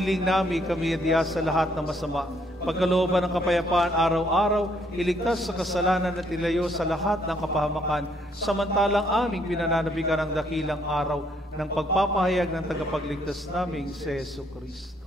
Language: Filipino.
Hinihiling namin kami diya sa lahat ng masama. Pagkalooban ng kapayapaan araw-araw, iligtas sa kasalanan at ilayo sa lahat ng kapahamakan, samantalang aming pinananabikan ang dakilang araw ng pagpapahayag ng tagapagligtas naming si Jesu Cristo.